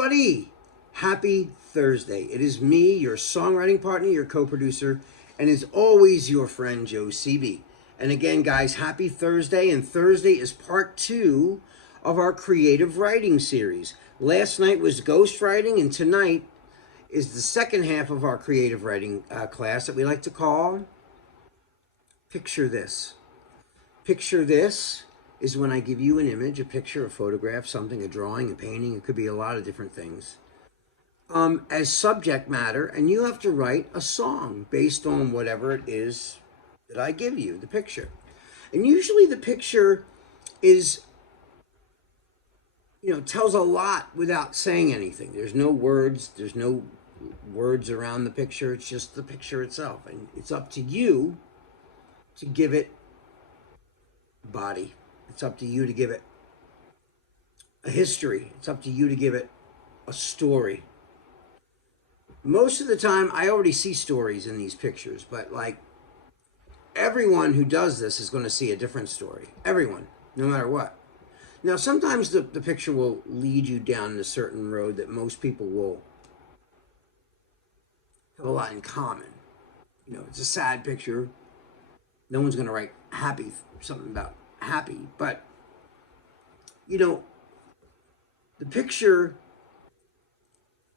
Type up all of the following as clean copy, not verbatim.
everybody. Happy Thursday. It is me, your songwriting partner, your co-producer, and as always, your friend Joe CB. And again, guys, happy Thursday. And Thursday is part 2 of our creative writing series. Last night was ghostwriting, and tonight is the second half of our creative writing class that we like to call Picture This. Picture This is when I give you an image, a picture, a photograph, something, a drawing, a painting. It could be a lot of different things. As subject matter, and you have to write a song based on whatever it is that I give you, the picture. And usually the picture is, tells a lot without saying anything. There's no words around the picture. It's just the picture itself. And it's up to you to give it body. It's up to you to give it a history. It's up to you to give it a story. Most of the time, I already see stories in these pictures, but like everyone who does this is going to see a different story. Everyone, no matter what. Now, sometimes the picture will lead you down a certain road that most people will have a lot in common. It's a sad picture. No one's going to write happy, something about happy, but the picture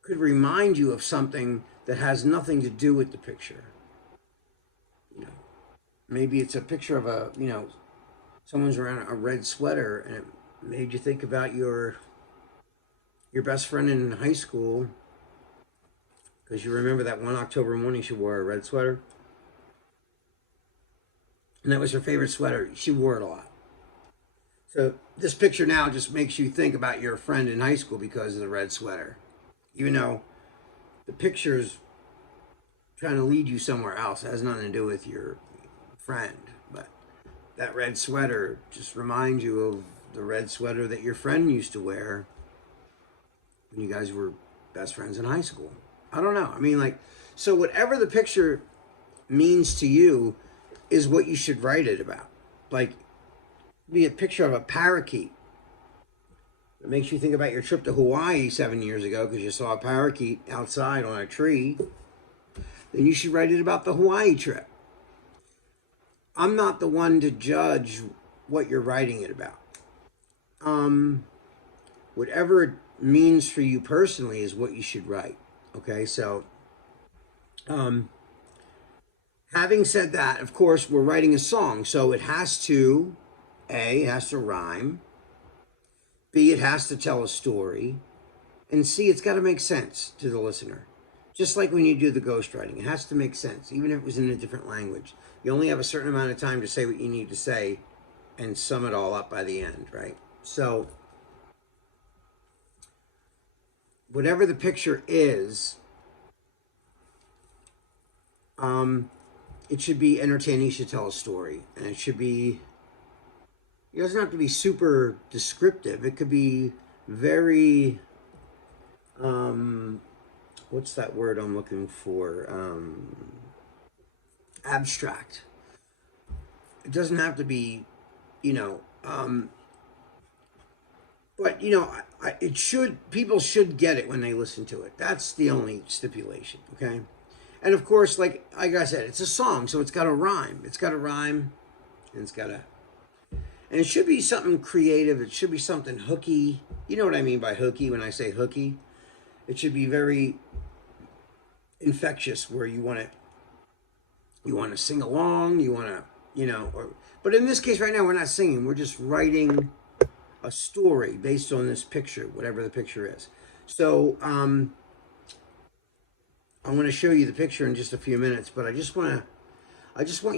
could remind you of something that has nothing to do with the picture. Maybe it's a picture of someone's wearing a red sweater and it made you think about your best friend in high school because you remember that one October morning she wore a red sweater. And that was her favorite sweater. She wore it a lot. So this picture now just makes you think about your friend in high school because of the red sweater. Even though the picture's trying to lead you somewhere else. It has nothing to do with your friend. But that red sweater just reminds you of the red sweater that your friend used to wear when you guys were best friends in high school. I don't know. So whatever the picture means to you is what you should write it about. Like, be a picture of a parakeet. It makes you think about your trip to Hawaii 7 years ago because you saw a parakeet outside on a tree. Then you should write it about the Hawaii trip. I'm not the one to judge what you're writing it about. Whatever it means for you personally is what you should write. Okay, so having said that, of course, we're writing a song, so it has to, A, it has to rhyme, B, it has to tell a story, and C, it's got to make sense to the listener. Just like when you do the ghostwriting, it has to make sense, even if it was in a different language. You only have a certain amount of time to say what you need to say and sum it all up by the end, right? So, whatever the picture is, it should be entertaining. You should tell a story, and it doesn't have to be super descriptive. It could be very, what's that word I'm looking for? Abstract. It doesn't have to be, but people should get it when they listen to it. That's the only stipulation, okay? And of course, like I said, it's a song, so it's got to rhyme. It's got to rhyme, and it should be something creative. It should be something hooky. You know what I mean by hooky when I say hooky? It should be very infectious, where you want to sing along. You want to, but in this case, right now, we're not singing. We're just writing a story based on this picture, whatever the picture is. So, I'm going to show you the picture in just a few minutes, but I just want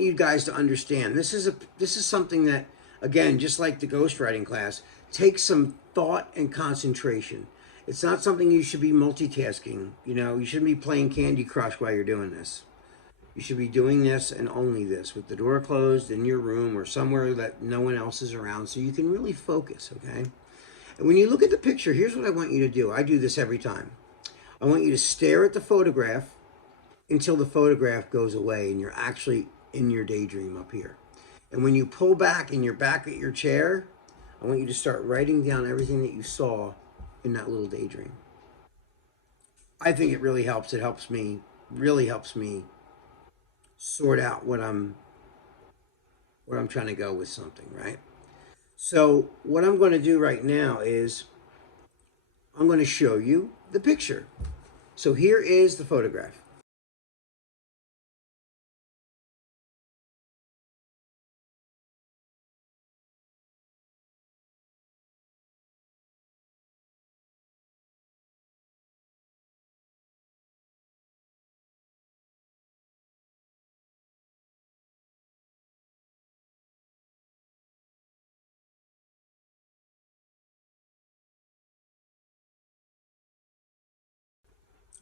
you guys to understand this is something that, again, just like the ghostwriting class, takes some thought and concentration. It's not something you should be multitasking. You shouldn't be playing Candy Crush while you're doing this. You should be doing this and only this, with the door closed in your room or somewhere that no one else is around, so you can really focus, okay? And when you look at the picture, here's what I want you to do. I do this every time. I want you to stare at the photograph until the photograph goes away and you're actually in your daydream up here. And when you pull back and you're back at your chair, I want you to start writing down everything that you saw in that little daydream. I think it really helps. It helps me, really helps me sort out what I'm trying to go with something, right? So what I'm going to do right now is I'm going to show you the picture. So here is the photograph.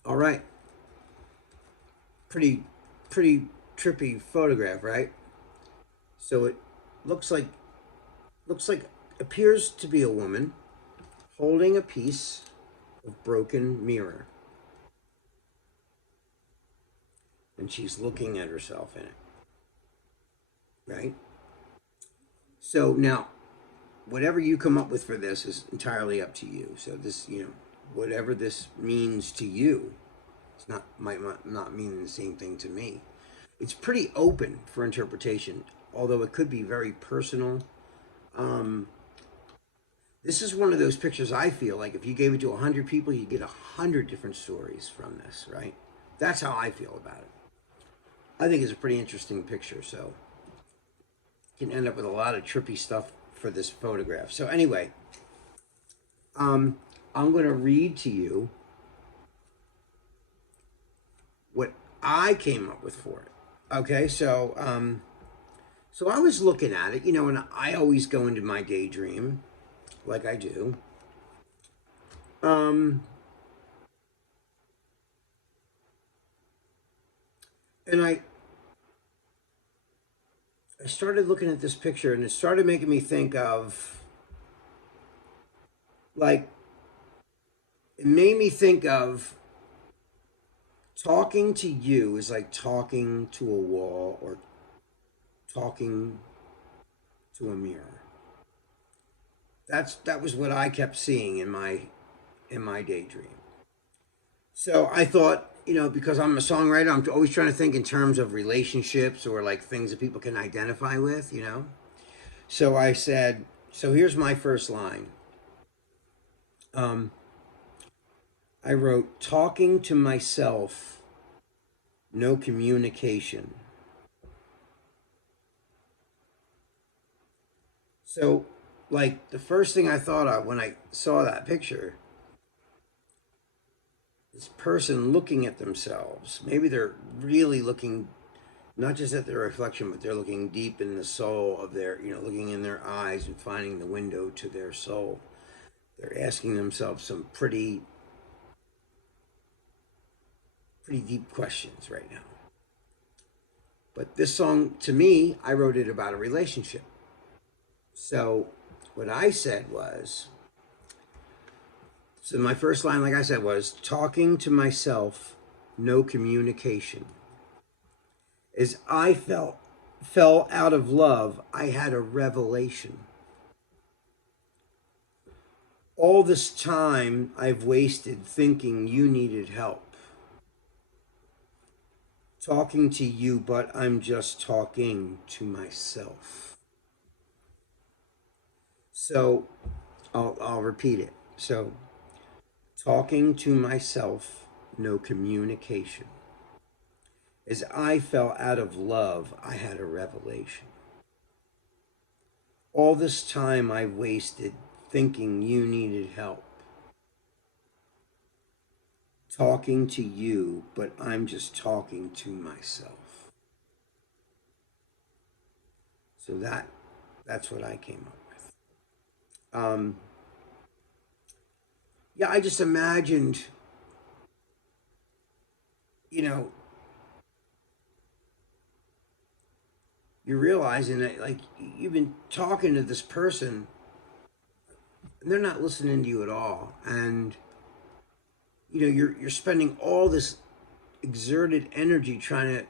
All right. Pretty pretty trippy photograph, right? So it looks like looks like appears to be a woman holding a piece of broken mirror, and she's looking at herself in it, right? So now whatever you come up with for this is entirely up to you. So this, whatever this means to you, it's not might not mean the same thing to me. It's pretty open for interpretation, although it could be very personal. Um, this is one of those pictures I feel like if you gave it to 100 people, you'd get 100 different stories from this, right? That's how I feel about it. I think it's a pretty interesting picture, so you can end up with a lot of trippy stuff for this photograph. So anyway, I'm going to read to you what I came up with for it. Okay, so I was looking at it, and I always go into my daydream, like I do. Um, and I started looking at this picture, and it started making me think of, like, it made me think of talking to you is like talking to a wall or talking to a mirror. That was what I kept seeing in my daydream. So I thought, because I'm a songwriter, I'm always trying to think in terms of relationships or like things that people can identify with. So I said, so here's my first line. Um, I wrote, talking to myself, no communication. So, like, the first thing I thought of when I saw that picture, this person looking at themselves, maybe they're really looking not just at their reflection, but they're looking deep in the soul of looking in their eyes and finding the window to their soul. They're asking themselves some pretty deep questions right now. But this song, to me, I wrote it about a relationship. So what I said was, so my first line, like I said, was talking to myself, no communication. As I fell out of love, I had a revelation. All this time I've wasted thinking you needed help. Talking to you, but I'm just talking to myself. So I'll repeat it. So talking to myself, no communication. As I fell out of love, I had a revelation. All this time I wasted thinking you needed help. Talking to you, but I'm just talking to myself. So that's what I came up with. Yeah, I just imagined, you know, you're realizing that like you've been talking to this person and they're not listening to you at all, and you're spending all this exerted energy trying to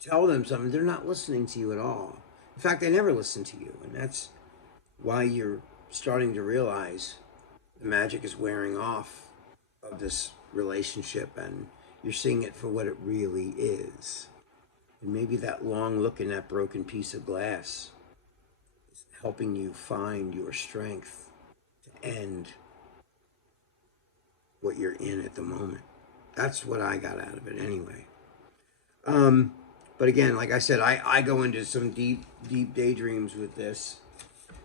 tell them something. They're not listening to you at all. In fact, they never listen to you, and that's why you're starting to realize the magic is wearing off of this relationship, and you're seeing it for what it really is. And maybe that long look in that broken piece of glass is helping you find your strength to end what you're in at the moment. That's what I got out of it anyway. But again, like I said, I go into some deep daydreams with this.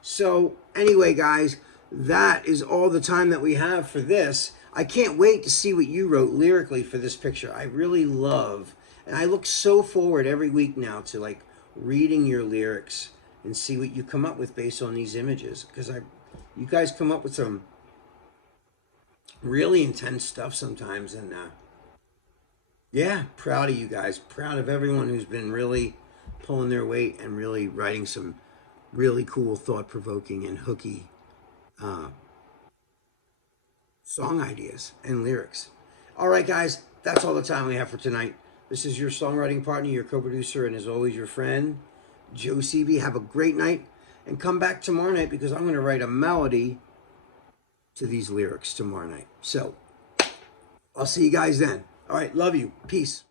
So anyway, guys, that is all the time that we have for this. I can't wait to see what you wrote lyrically for this picture. I really love, and I look so forward every week now to like reading your lyrics and see what you come up with based on these images, because you guys come up with some really intense stuff sometimes, and yeah, proud of you guys. Proud of everyone who's been really pulling their weight and really writing some really cool, thought-provoking and hooky song ideas and lyrics. All right, guys, that's all the time we have for tonight. This is your songwriting partner, your co-producer, and as always, your friend, Joe CB. Have a great night, and come back tomorrow night because I'm going to write a melody to these lyrics tomorrow night. So, I'll see you guys then. All right, love you. Peace.